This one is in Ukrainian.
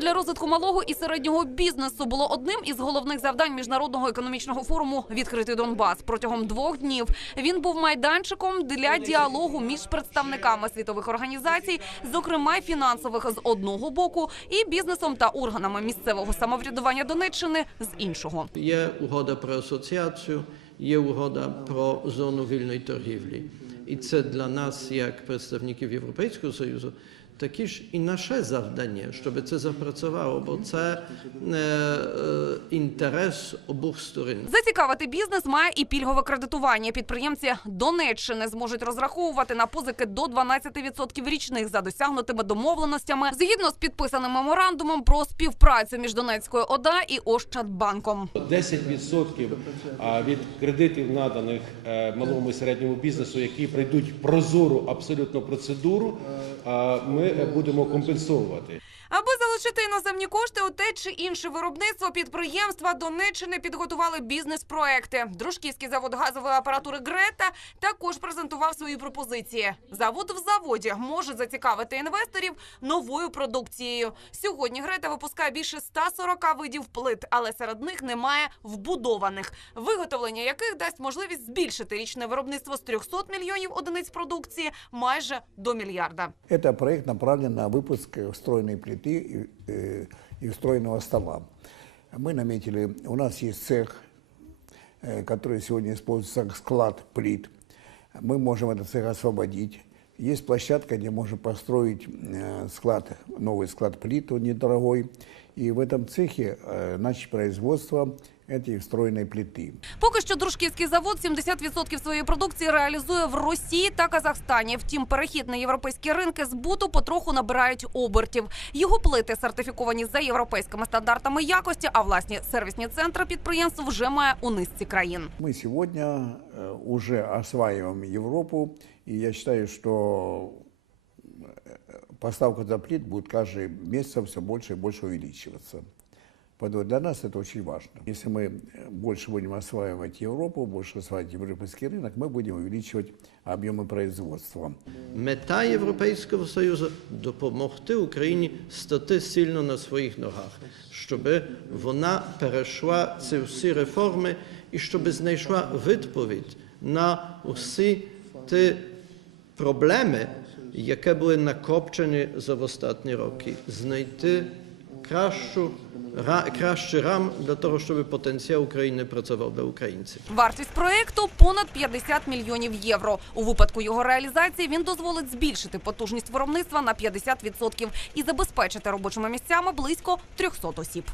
для розвитку малого і середнього бізнесу було одним із головних завдань міжнародного економічного форуму Відкритий Донбас. Протягом двох днів він був майданчиком для діалогу між представниками світових організацій, зокрема фінансових з одного боку, і бізнесом та органами місцевого самоврядування Донеччини з іншого. Є угода про асоціацію, є угода про зону вільної торгівлі. І це для нас, як представників Європейського Союзу, такі ж і наше завдання, щоб це запрацювало, бо це е, е, інтерес обох сторон. Зацікавити бізнес має і пільгове кредитування. Підприємці Донеччини зможуть розраховувати на позики до 12% річних за досягнутими домовленостями згідно з підписаним меморандумом про співпрацю між Донецькою ОДА і Ощадбанком. 10% від кредитів, наданих е, малому і середньому бізнесу, які пройдуть прозору абсолютно процедуру, а, ми е, будемо компенсовувати Аби залучити іноземні кошти у те чи інше виробництво, підприємства Донеччини підготували бізнес-проекти. Дружківський завод газової апаратури Грета також презентував свої пропозиції. Завод в заводі може зацікавити інвесторів новою продукцією. Сьогодні Грета випускає більше 140 видів плит, але серед них немає вбудованих, виготовлення яких дасть можливість збільшити річне виробництво з 300 мільйонів одиниць продукції майже до мільярда. Это проект направлен на выпуск э, встроенной плиты и, э, и встроенного стола. Мы наметили, у нас есть цех, э, который сегодня используется как склад плит. Мы можем этот цех освободить. Есть площадка, где можем построить э, склад, новый склад плит, он недорогой. И в этом цехе э, начать производство этой встроенной плиты. Поки що Дружківський завод 70% своєї продукції реалізує в Росії та Казахстані. Втім, перехід на європейські ринки збуту потроху набирають обертів. Його плити сертифіковані за європейськими стандартами якості, а власні сервісні центри підприємств вже має у низці країн. Мы сегодня э, уже осваиваем Европу, и я считаю, что э, поставка за плит будет каждый месяц все больше и больше увеличиваться. Поэтому для нас это очень важно. Если мы э, больше будем осваивать Европу, больше осваивать европейский рынок, мы будем увеличивать объемы производства. Мета Європейського Союзу допомогти Україні стати сильно на своїх ногах, щоб вона перейшла ці всі реформи і щоб знайшла відповідь на усі ті проблеми, які були накопчені за останні роки. Знайти кращу, ра, кращий рам для того, щоб потенціал України працював для українців. Вартість проекту понад 50 мільйонів євро. У випадку його реалізації він дозволить збільшити потужність виробництва на 50% і забезпечити робочими місцями близько 300 осіб.